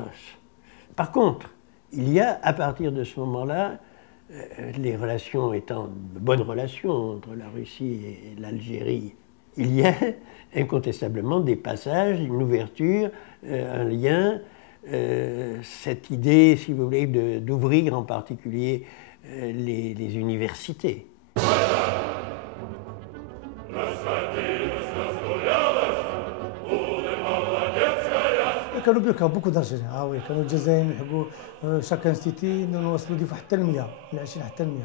atroce. Par contre, il y a, à partir de ce moment-là, les relations étant de bonnes relations entre la Russie et l'Algérie, il y a incontestablement des passages, une ouverture, un lien, cette idée, si vous voulez, d'ouvrir en particulier les universités. كانوا beaucoup d'Algériens اه وي كانوا الجزائريين يحبوا شاك انستيتي نوصلوا دي حتى ل 100 من 20 حتى ل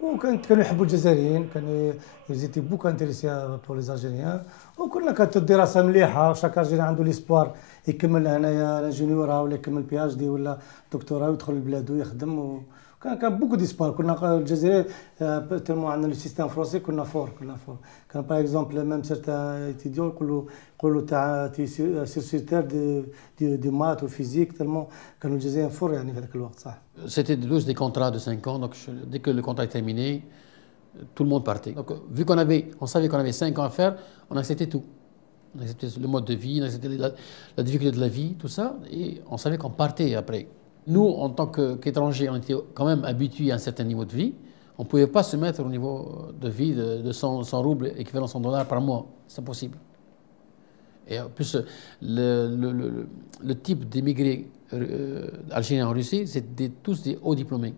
100 كانوا يحبوا الجزائريين كانوا يزيتي بوكو انتريسيا بور لي الجيريان وكنا كانت الدراسه مليحه شاك الجيري عنده ليسبوار يكمل هنايا لانجينيورا ولا يكمل بي اتش دي ولا دكتوراه ويدخل لبلادو يخدم كان بوكو ديسبار كنا الجزائر تلمو عندنا لو سيستيم فرونسي كنا فور كان باغ اكزومبل ميم سيرتان ايتيديون يقولوا تاع تي سيرسيتير دي مات وفيزيك تلمو كانوا الجزائر فور يعني في هذاك الوقت صح. C'était des contrats de 5 ans, donc dès que le contrat est terminé, tout le monde partait. Donc vu on savait qu'on avait 5 ans à faire, on acceptait tout. On acceptait le mode de vie, on acceptait la difficulté de la vie, tout ça, et on savait qu'on partait après. Nous, en tant qu'étrangers, on était quand même habitués à un certain niveau de vie. On ne pouvait pas se mettre au niveau de vie de 100 roubles, équivalent 100 dollars par mois. C'est impossible. Et en plus, le type d'émigrés algériens en Russie, c'est tous des hauts diplômés.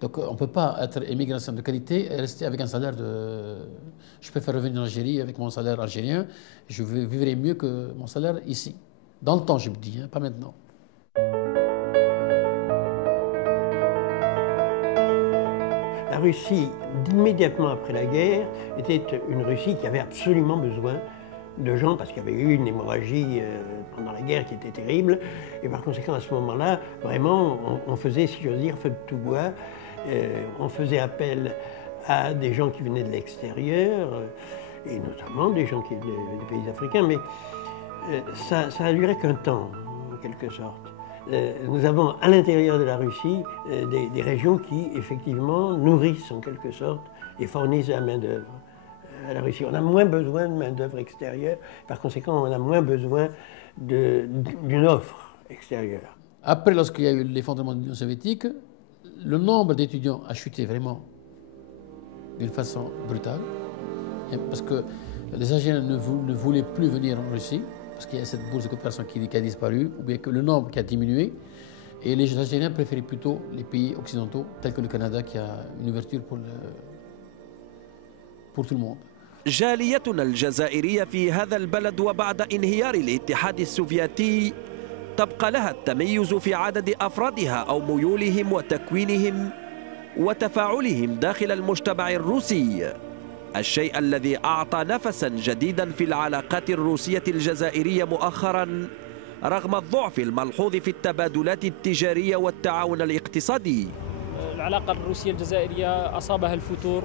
Donc on ne peut pas être émigré de qualité et rester avec un salaire de... Je préfère revenir en Algérie avec mon salaire algérien. Je vivrai mieux que mon salaire ici. Dans le temps, je me dis, hein, pas maintenant. La Russie, immédiatement après la guerre, était une Russie qui avait absolument besoin de gens, parce qu'il y avait eu une hémorragie pendant la guerre qui était terrible, et par conséquent, à ce moment-là, vraiment, on faisait, si j'ose dire, feu de tout bois. On faisait appel à des gens qui venaient de l'extérieur, et notamment des gens qui venaient des pays africains, mais ça a duré qu'un temps, en quelque sorte. Nous avons à l'intérieur de la Russie des régions qui, effectivement, nourrissent en quelque sorte et fournissent la main-d'œuvre à la Russie. On a moins besoin de main-d'œuvre extérieure, par conséquent, on a moins besoin d'une offre extérieure. Après, lorsqu'il y a eu l'effondrement de l'Union soviétique, le nombre d'étudiants a chuté vraiment d'une façon brutale, parce que les Algériens ne voulaient plus venir en Russie, parce qu'il y a cette bourse de coopération qui a disparu, ou bien que le nombre qui a diminué, et les Algériens préféraient plutôt les pays occidentaux, tels que le Canada, qui a une ouverture pour tout le monde. جاليتنا الجزائرية في هذا البلد وبعد انهيار الاتحاد السوفيتي تبقى لها التميز في عدد أفرادها أو ميولهم وتكوينهم وتفاعلهم داخل المجتمع الروسي، الشيء الذي أعطى نفسا جديدا في العلاقات الروسية الجزائرية مؤخرا رغم الضعف الملحوظ في التبادلات التجارية والتعاون الاقتصادي. العلاقة الروسية الجزائرية أصابها الفتور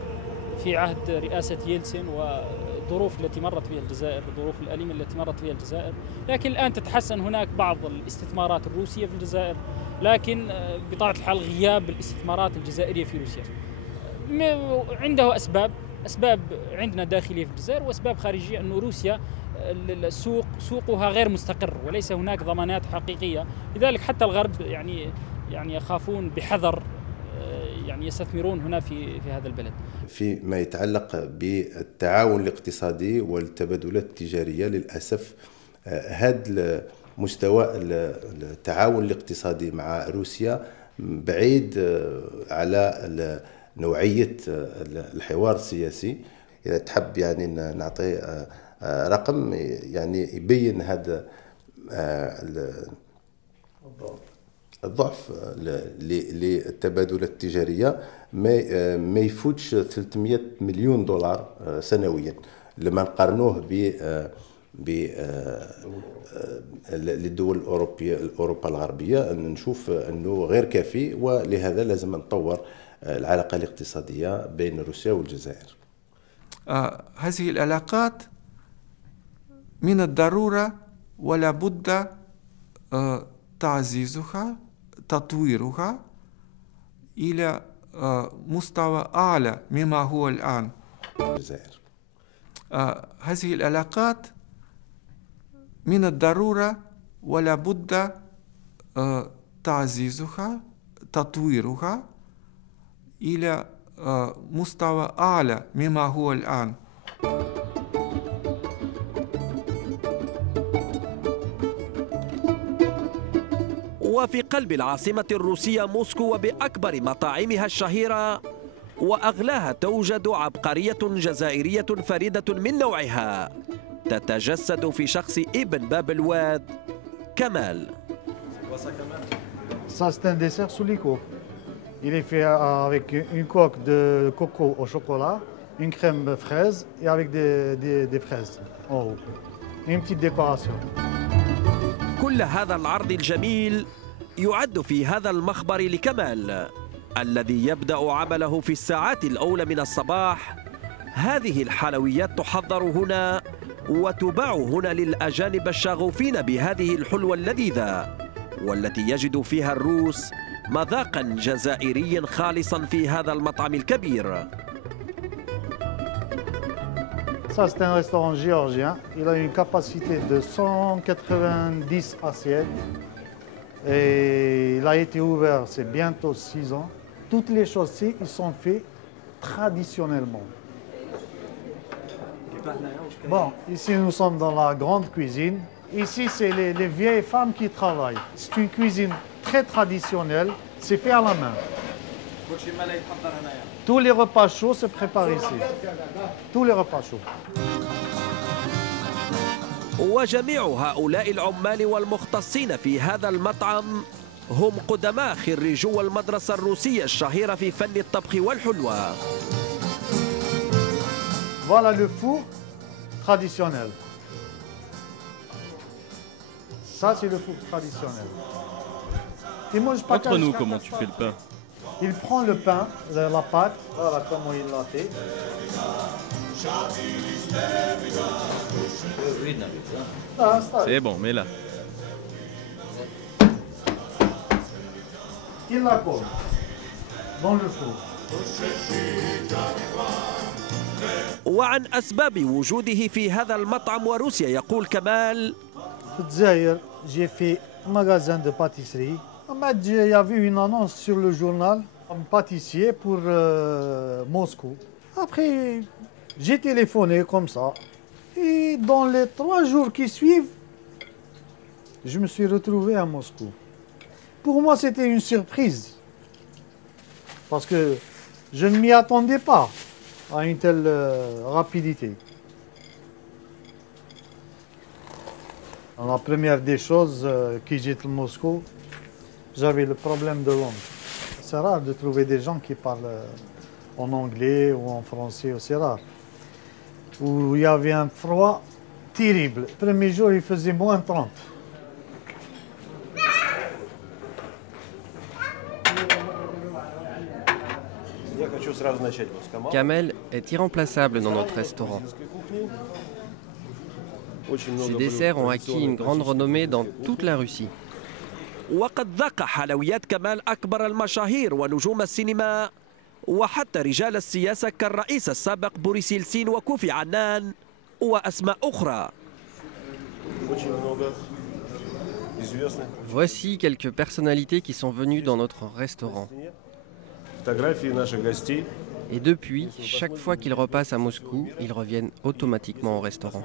في عهد رئاسة يلتسن والظروف التي مرت فيها الجزائر، الظروف الأليمة التي مرت فيها الجزائر، لكن الآن تتحسن هناك بعض الاستثمارات الروسية في الجزائر، لكن بطبيعة الحال غياب الاستثمارات الجزائرية في روسيا عنده أسباب عندنا داخلية في الجزائر وأسباب خارجية، أن روسيا سوقها غير مستقر وليس هناك ضمانات حقيقية، لذلك حتى الغرب يعني يخافون بحذر يعني يستثمرون هنا في هذا البلد. فيما يتعلق بالتعاون الاقتصادي والتبادلات التجارية للأسف هذا مستوى التعاون الاقتصادي مع روسيا بعيد على نوعية الحوار السياسي. إذا تحب يعني نعطي رقم يعني يبين هذا الضعف للتبادلات التجارية ما يفوتش 300 مليون دولار سنويا لما نقارنوه للدول الأوروبية أوروبا الغربية نشوف أنه غير كافي، ولهذا لازم نطور العلاقة الاقتصادية بين روسيا والجزائر. هذه العلاقات من الضرورة ولا بد تعزيزها تطويرها إلى مستوى أعلى مما هو الآن. الجزائر هذه العلاقات من الضرورة ولا بد تعزيزها تطويرها إلى مستوى أعلى مما هو الآن. وفي قلب العاصمة الروسية موسكو وبأكبر مطاعمها الشهيرة وأغلاها توجد عبقرية جزائرية فريدة من نوعها تتجسد في شخص ابن باب الواد كمال. Ça, c'est un dessert sous lico. Il est fait avec une coque de coco au chocolat, une crème fraise et avec des fraises en haut. Et une petite décoration. كل هذا العرض الجميل يعد في هذا المخبر لكمال الذي يبدأ عمله في الساعات الأولى من الصباح. هذه الحلويات تحضر هنا وتباع هنا للأجانب الشغوفين بهذه الحلوى اللذيذة والتي يجد فيها الروس مذاقا جزائريا خالصا في هذا المطعم الكبير. Ça, c'est un restaurant géorgien. Il a une capacité de 190 assiettes. Et il a été ouvert, c'est bientôt 6 ans. Toutes les choses ici, ils sont faits traditionnellement. Bon, ici nous sommes dans la grande cuisine. Ici, c'est les vieilles femmes qui travaillent. C'est une cuisine très traditionnelle, c'est fait à la main. Tous les repas chauds se préparent ici. Tous les repas chauds. وجميع هؤلاء العمال والمختصين في هذا المطعم هم قدماء خريجو المدرسة الروسية الشهيرة في فن الطبخ والحلوى. Voilà le four traditionnel. Ça, c'est le four traditionnel. Montre-nous comment tu fais le pain. Il prend le pain, la pâte, voilà comment il l'a fait. C'est bon, mais là. Il la colle dans le four. وعن أسباب وجوده في هذا المطعم وروسيا يقول كمال: في الجزائر j'ai fait un magasin de pâtisserie. Il y avait une annonce sur le journal, un pâtissier pour Moscou. Après, j'ai téléphoné comme ça. Et dans les 3 jours qui suivent, je me suis retrouvé à Moscou. Pour moi, c'était une surprise. Parce que je ne m'y attendais pas à une telle rapidité. La première des choses qui j'étais à Moscou, j'avais le problème de langue. C'est rare de trouver des gens qui parlent en anglais ou en français, c'est rare. Où il y avait un froid terrible. Le premier jour, il faisait moins 30. Kamel est irremplaçable dans notre restaurant. Ses desserts ont acquis une grande renommée dans toute la Russie. وقد ذاق حلويات كمال أكبر المشاهير ونجوم السينما وحتى رجال السياسة كالرئيس السابق بوريس يلتسين وكوفي عنان وأسماء أخرى. Voici quelques personnalités qui sont venues dans notre restaurant. Et depuis, chaque fois qu'ils repassent à Moscou, ils reviennent automatiquement au restaurant.